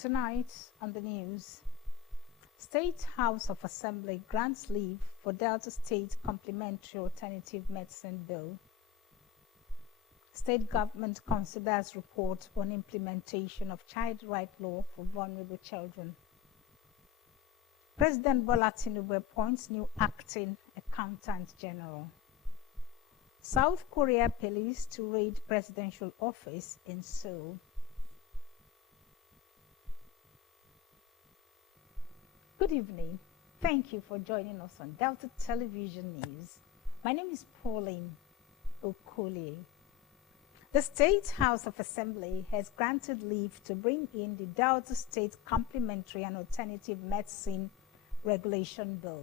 Tonight on the news, State House of Assembly grants leave for Delta State Complementary Alternative Medicine Bill. State government considers report on implementation of child right law for vulnerable children. President Bola Tinubu appoints new acting accountant general. South Korea police to raid presidential office in Seoul. Good evening. Thank you for joining us on Delta Television News. My name is Pauline Okolie. The State House of Assembly has granted leave to bring in the Delta State Complementary and Alternative Medicine Regulation Bill.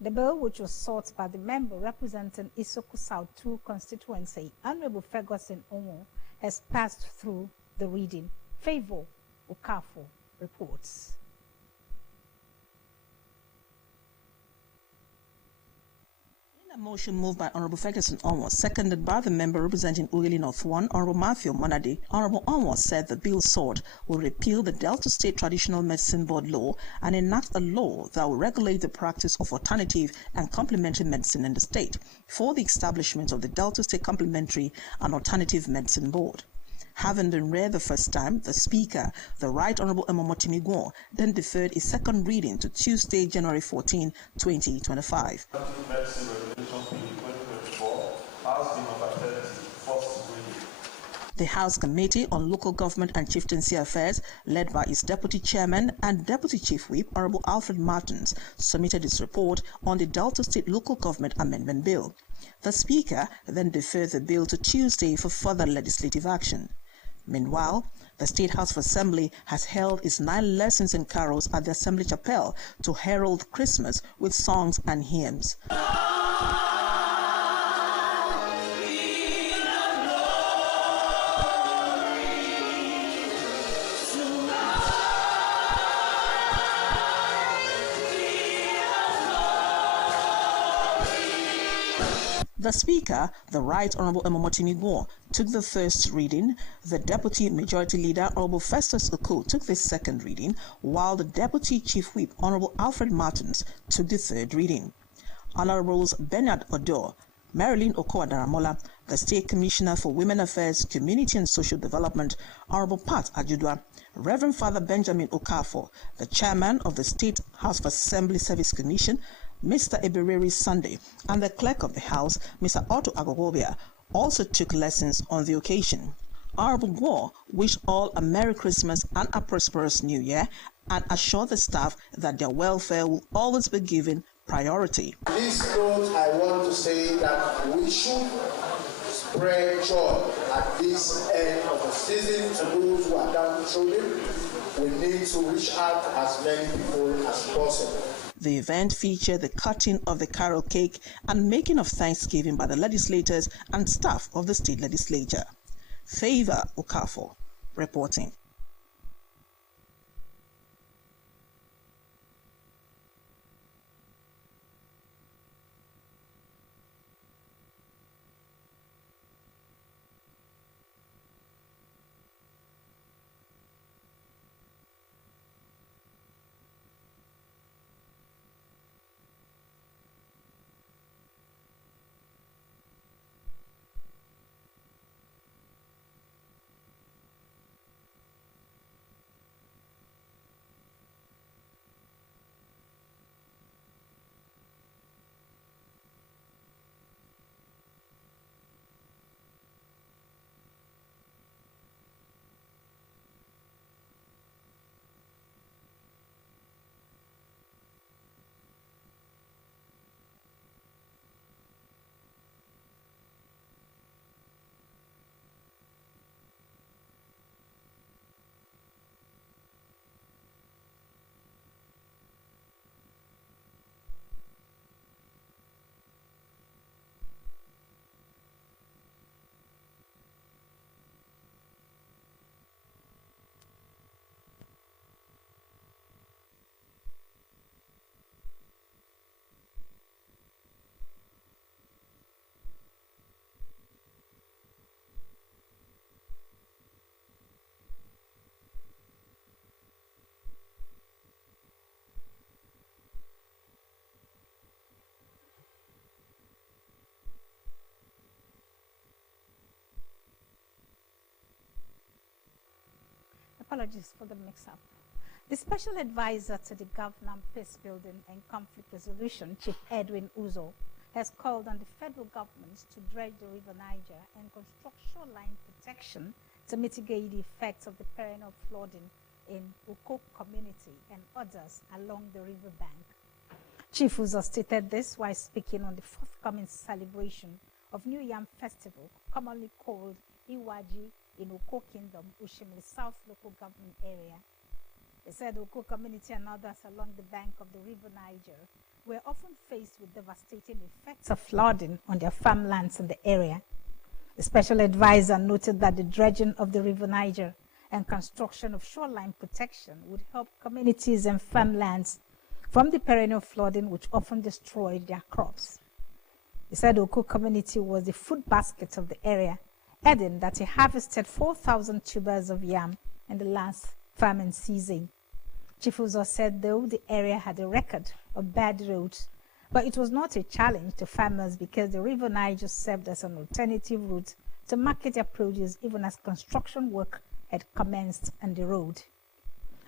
The bill, which was sought by the member representing Isoko South 2 constituency, Honorable Ferguson Omo, has passed through the reading. Favor Okafor reports. A motion moved by Honorable Ferguson Omo, seconded by the member representing Ughelli North 1, Honorable Matthew Monade. Honorable Omo said the bill sought will repeal the Delta State Traditional Medicine Board law and enact a law that will regulate the practice of alternative and complementary medicine in the state for the establishment of the Delta State Complementary and Alternative Medicine Board. Having been read the first time, the Speaker, the Right Honorable Emomotimi Gwon, then deferred a second reading to Tuesday, January 14, 2025. The House Committee on Local Government and Chieftaincy Affairs, led by its Deputy Chairman and Deputy Chief Whip, Honorable Alfred Martins, submitted its report on the Delta State Local Government Amendment Bill. The Speaker then deferred the bill to Tuesday for further legislative action. Meanwhile, the State House of Assembly has held its 9 lessons and carols at the Assembly Chapel to herald Christmas with songs and hymns. The Speaker, the Right Honorable Emomotimi Gwon, took the first reading. The Deputy Majority Leader, Honorable Festus Oko, took the second reading, while the Deputy Chief Whip, Honorable Alfred Martins, took the third reading. Honorables Bernard Odor, Marilyn Okowa-Daramola, the State Commissioner for Women Affairs, Community and Social Development, Honorable Pat Ajudwa, Reverend Father Benjamin Okafor, the Chairman of the State House of Assembly Service Commission, Mr. Ebereri Sunday, and the Clerk of the House, Mr. Otto Agogobia, also took lessons on the occasion. Honorable Gwon wished all a Merry Christmas and a prosperous New Year and assured the staff that their welfare will always be given priority. This note, I want to say that we should spread joy at this end of the season to those who are downtrodden. We need to reach out to as many people as possible. The event featured the cutting of the carol cake and making of Thanksgiving by the legislators and staff of the state legislature. Favor Okafor reporting. Apologies for the mix-up. The special advisor to the Governor on Peace Building and Conflict Resolution, Chief Edwin Uzo, has called on the federal government to dredge the River Niger and construct shoreline protection to mitigate the effects of the perennial flooding in Oko community and others along the riverbank. Chief Uzo stated this while speaking on the forthcoming celebration of New Yam Festival, commonly called Iwaji in Oko Kingdom, Ushimli South Local Government Area. He said Oko community and others along the bank of the River Niger were often faced with devastating effects of flooding on their farmlands in the area. The special advisor noted that the dredging of the River Niger and construction of shoreline protection would help communities and farmlands from the perennial flooding which often destroyed their crops. He said Oko community was the food basket of the area, adding that he harvested 4,000 tubers of yam in the last farming season. Chief Uzo said though the area had a record of bad roads, but it was not a challenge to farmers because the River Niger served as an alternative route to market their produce even as construction work had commenced on the road.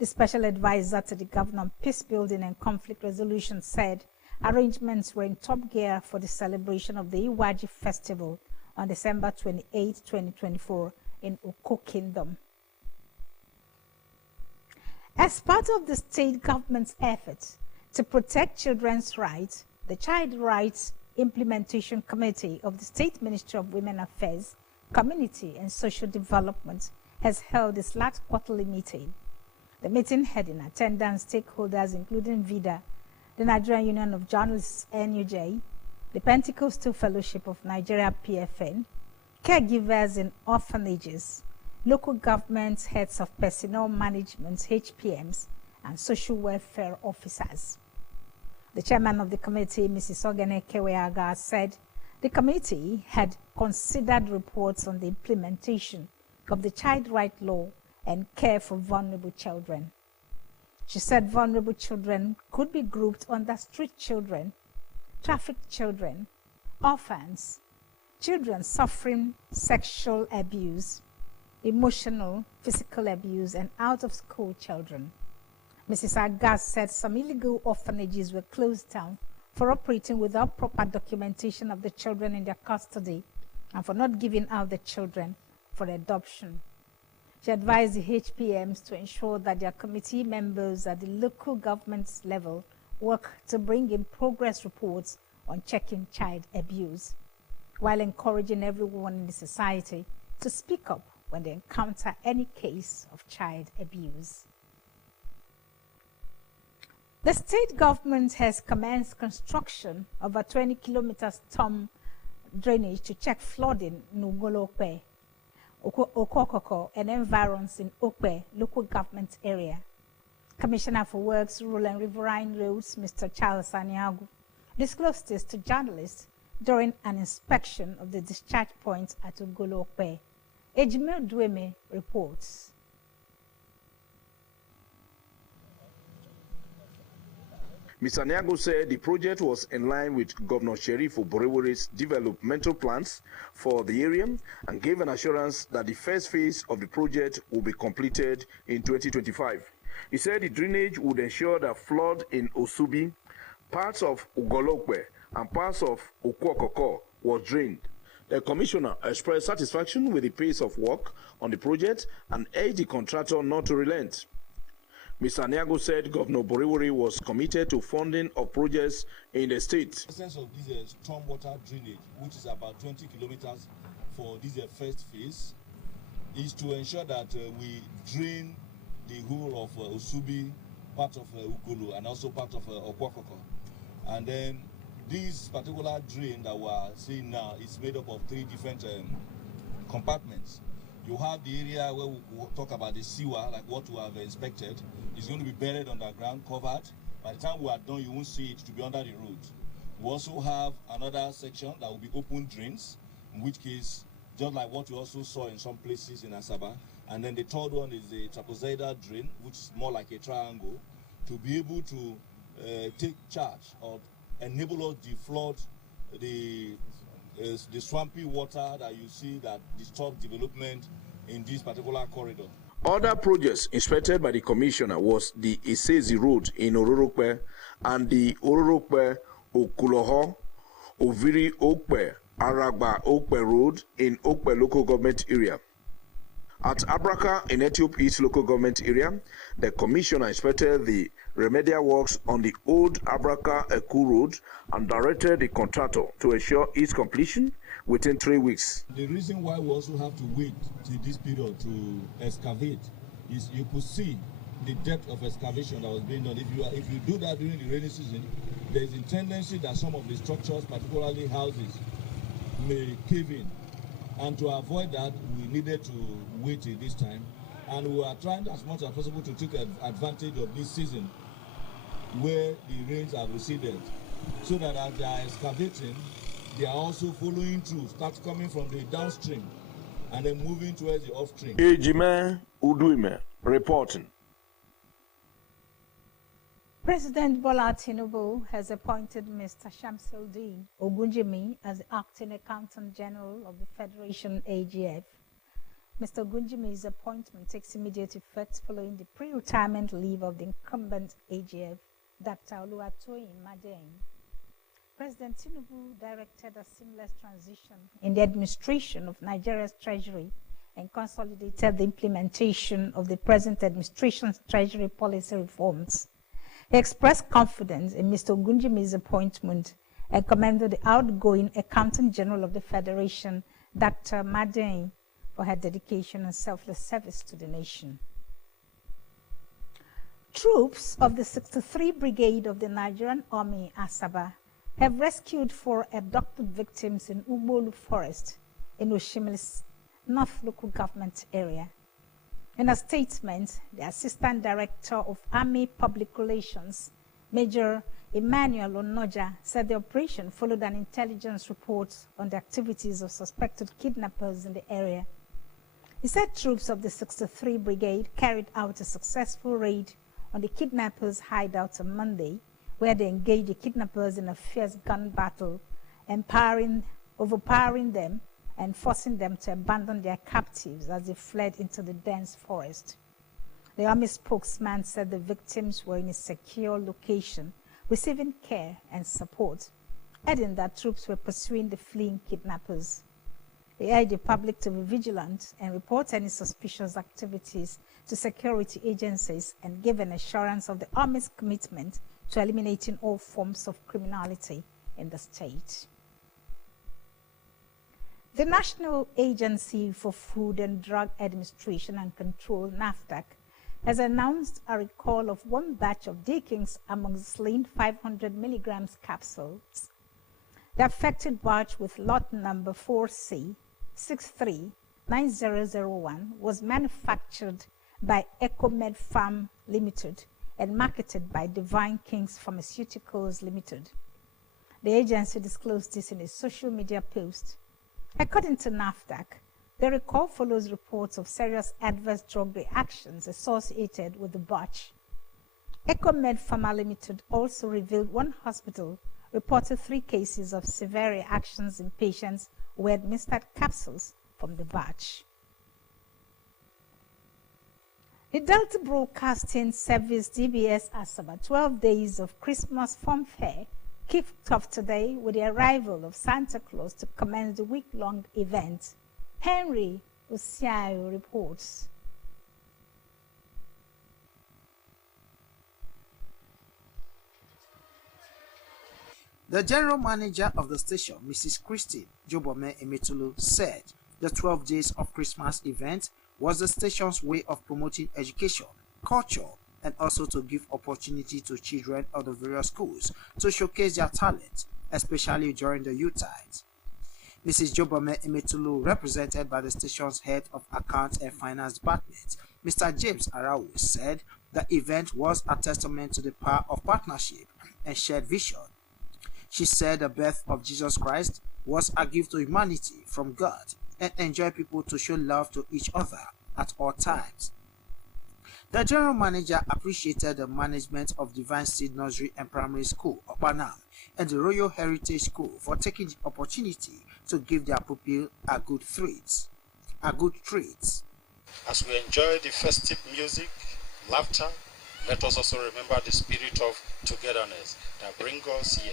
The special advisor to the Governor on Peace Building and Conflict Resolution said arrangements were in top gear for the celebration of the Iwaji Festival on December 28, 2024 in Oko Kingdom. As part of the state government's efforts to protect children's rights, the Child Rights Implementation Committee of the State Ministry of Women Affairs, Community and Social Development has held its last quarterly meeting. The meeting had in attendance stakeholders including VIDA, the Nigerian Union of Journalists NUJ, the Pentecostal Fellowship of Nigeria PFN, caregivers in orphanages, local government heads of personnel management HPMs, and social welfare officers. The chairman of the committee, Mrs. Ogene Keweaga, said the committee had considered reports on the implementation of the child right law and care for vulnerable children. She said vulnerable children could be grouped under street children, trafficked children, orphans, children suffering sexual abuse, emotional, physical abuse, and out-of-school children. Mrs. Agas said some illegal orphanages were closed down for operating without proper documentation of the children in their custody and for not giving out the children for adoption. She advised the HPMs to ensure that their committee members at the local government level work to bring in progress reports on checking child abuse, while encouraging everyone in the society to speak up when they encounter any case of child abuse. The state government has commenced construction of a 20-kilometer storm drainage to check flooding in Ugolo-Okpe, Okokoko, and environs in Okpe local government area. Commissioner for Works, Rural and Riverine Roads, Mr. Charles Aniagu, disclosed this to journalists during an inspection of the discharge point at Ugolo-Okpe. Ejimel Dueme reports. Mr. Niago said the project was in line with Governor Sheriff Oborewore's developmental plans for the area and gave an assurance that the first phase of the project will be completed in 2025. He said the drainage would ensure that flood in Osubi, parts of Ugolo-Okpe, and parts of Okokoko was drained. The commissioner expressed satisfaction with the pace of work on the project and urged the contractor not to relent. Mr. Niago said Governor Oborewore was committed to funding of projects in the state. The essence of this stormwater drainage, which is about 20 kilometers for this first phase, is to ensure that we drain the whole of Osubi, part of Ugolo, and also part of Okwakoko. And then this particular drain that we are seeing now is made up of 3 different compartments. You have the area where we talk about the sewer, like what we have inspected. It's going to be buried underground, covered. By the time we are done, you won't see it to be under the road. We also have another section that will be open drains, in which case, just like what you also saw in some places in Asaba. And then the third one is the trapezoidal drain, which is more like a triangle, to be able to take charge or enable us to flood the swampy water that you see that disturbs development in this particular corridor. Other projects inspected by the commissioner was the Isezi Road in Ororokpe and the Ororokpe Okuloho Oviri Okpe Aragba Okpe Road in Okpe local government area. At Abraka in Etiop East local government area, the commissioner inspected the remedial works on the old Abraka Eku Road and directed the contractor to ensure its completion within 3 weeks. The reason why we also have to wait till this period to excavate is you could see the depth of excavation that was being done. If you do that during the rainy season, there is a tendency that some of the structures, particularly houses, may cave in. And to avoid that, we needed to wait till this time. And we are trying as much as possible to take advantage of this season where the rains have receded, so that as they are excavating, they are also following through, start coming from the downstream and then moving towards the upstream. Ejime Uduime reporting. President Bola Tinubu has appointed Mr. Shamsuddin Ogunjimi as the Acting Accountant General of the Federation AGF. Mr. Ogunjimi's appointment takes immediate effect following the pre-retirement leave of the incumbent AGF, Dr. Oluwatoyin Madeng. President Tinubu directed a seamless transition in the administration of Nigeria's treasury and consolidated the implementation of the present administration's treasury policy reforms. He expressed confidence in Mr. Ogunjimi's appointment and commended the outgoing Accountant General of the Federation, Dr. Madeng, for her dedication and selfless service to the nation. Troops of the 63 Brigade of the Nigerian Army, Asaba, have rescued 4 abducted victims in Umbolu Forest in Oshimili's North Local Government area. In a statement, the Assistant Director of Army Public Relations, Major Emmanuel Onoja, said the operation followed an intelligence report on the activities of suspected kidnappers in the area. He said troops of the 63 Brigade carried out a successful raid on the kidnappers' hideout on Monday, where they engaged the kidnappers in a fierce gun battle, overpowering them and forcing them to abandon their captives as they fled into the dense forest. The Army spokesman said the victims were in a secure location, receiving care and support, adding that troops were pursuing the fleeing kidnappers. They urged the public to be vigilant and report any suspicious activities to security agencies and give an assurance of the Army's commitment to eliminating all forms of criminality in the state. The National Agency for Food and Drug Administration and Control, NAFDAC, has announced a recall of 1 batch of Dickens amoxicillin 500 milligrams capsules. The affected batch with lot number 4C639001 was manufactured by Ecomed Farm Limited and marketed by Divine Kings Pharmaceuticals Limited. The agency disclosed this in a social media post. According to NAFDAC, the recall follows reports of serious adverse drug reactions associated with the batch. Ecomed Pharma Limited also revealed 1 hospital reported 3 cases of severe reactions in patients who were administered capsules from the batch. The Delta Broadcasting Service DBS Asaba 12 Days of Christmas Fun Fair kicked off today with the arrival of Santa Claus to commence the week-long event. Henry Osiayo reports. The general manager of the station, Mrs. Christine Jobome Emetulu, said the 12 Days of Christmas event was the station's way of promoting education, culture, and also to give opportunity to children of the various schools to showcase their talent, especially during the Yuletide. Mrs. Jobome Emetulu, represented by the station's head of Accounts and Finance Department, Mr. James Arawu, said the event was a testament to the power of partnership and shared vision. She said the birth of Jesus Christ was a gift to humanity from God and enjoined people to show love to each other at all times. The general manager appreciated the management of Divine Seed Nursery and Primary School, Opanam, and the Royal Heritage School for taking the opportunity to give their pupil a good treat. As we enjoy the festive music, laughter, let us also remember the spirit of togetherness that brings us here.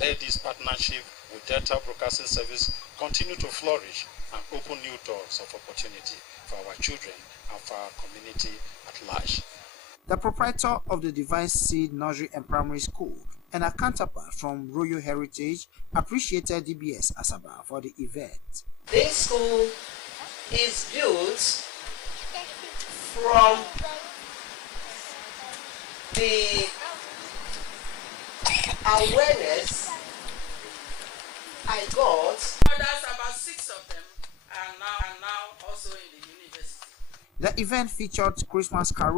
Let this partnership with Delta Broadcasting Service continue to flourish and open new doors of opportunity for our children and for our community at large. The proprietor of the Divine Seed Nursery and Primary School and a counterpart from Royal Heritage appreciated DBS Asaba for the event. This school is built from the awareness I got. There's about 6 of them are now also in the university. The event featured Christmas carol